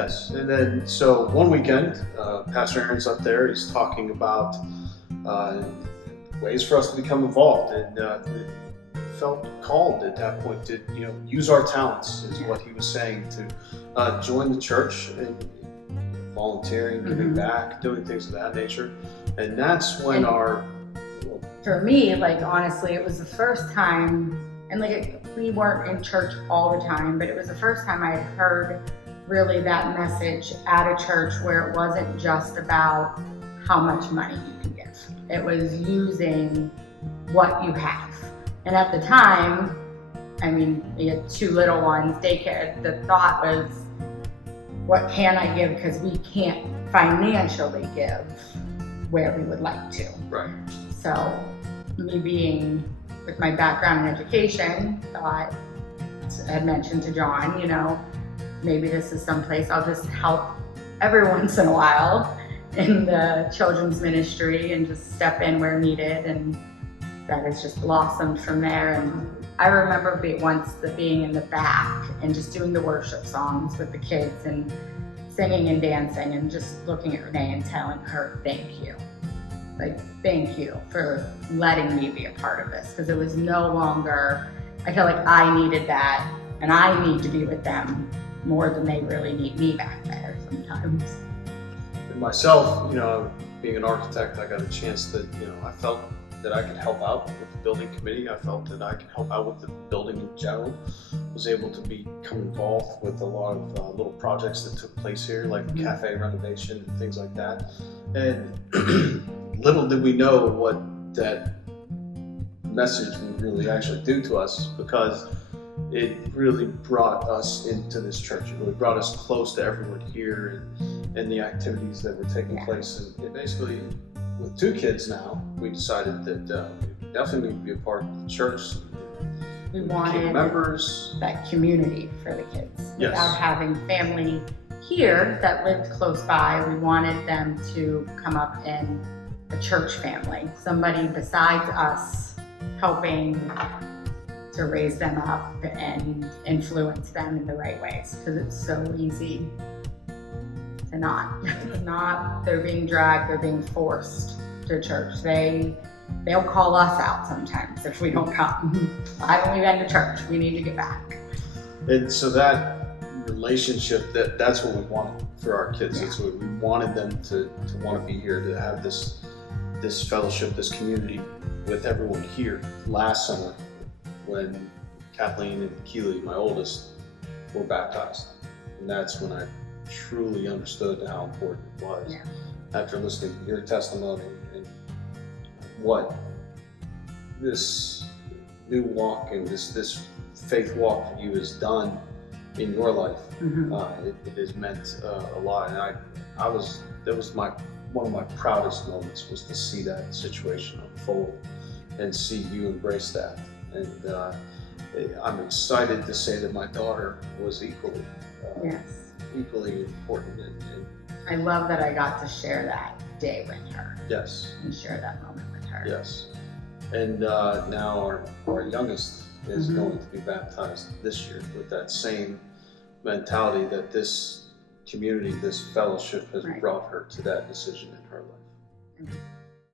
Yes, and then so one weekend, Pastor Aaron's up there. He's talking about ways for us to become involved, and felt called at that point to use our talents, is what he was saying, to join the church and volunteering, giving back, doing things of that nature, and that's when for me, like, honestly, it was the first time, and like, we weren't in church all the time, but it was the first time I had heard really that message at a church where it wasn't just about how much money you can give. It was using what you have. And at the time, I mean, we had 2 little ones, daycare, the thought was, what can I give? Because we can't financially give where we would like to. Right. So me being, with my background in education, thought, I had mentioned to John, maybe this is someplace I'll just help every once in a while in the children's ministry and just step in where needed, and that has just blossomed from there. And I remember being in the back and just doing the worship songs with the kids and singing and dancing and just looking at Renee and telling her thank you. Like, thank you for letting me be a part of this, because it was no longer, I feel like I needed that and I need to be with them more than they really need me back there sometimes. And myself, being an architect, I got a chance that, I felt that I could help out with the building committee. I felt that I could help out with the building in general. Was able to become involved with a lot of little projects that took place here, like the cafe renovation and things like that. And little did we know what that message would really actually do to us, because it really brought us into this church. It really brought us close to everyone here and the activities that were taking place. And it basically, with 2 kids now, we decided that we definitely need to be a part of the church. We wanted members, that community for the kids. Yes. Without having family here that lived close by, we wanted them to come up in a church family, somebody besides us helping to raise them up and influence them in the right ways, because it's so easy to not. It's not, they're being dragged, they're being forced to church. They'll call us out sometimes if we don't come. Why haven't we been to church? We need to get back. And so that relationship, that's what we wanted for our kids. It's what we wanted them to want to be here, to have this fellowship, this community with everyone here. Last summer, when Kathleen and Keely, my oldest, were baptized, and that's when I truly understood how important it was. Yeah. After listening to your testimony and what this new walk and this faith walk for you has done in your life, it has meant a lot. And that was one of my proudest moments, was to see that situation unfold and see you embrace that. And I'm excited to say that my daughter was equally important. And I love that I got to share that day with her. Yes. And share that moment with her. Yes. And now our youngest is going to be baptized this year with that same mentality that this community, this fellowship has brought her to that decision in her life.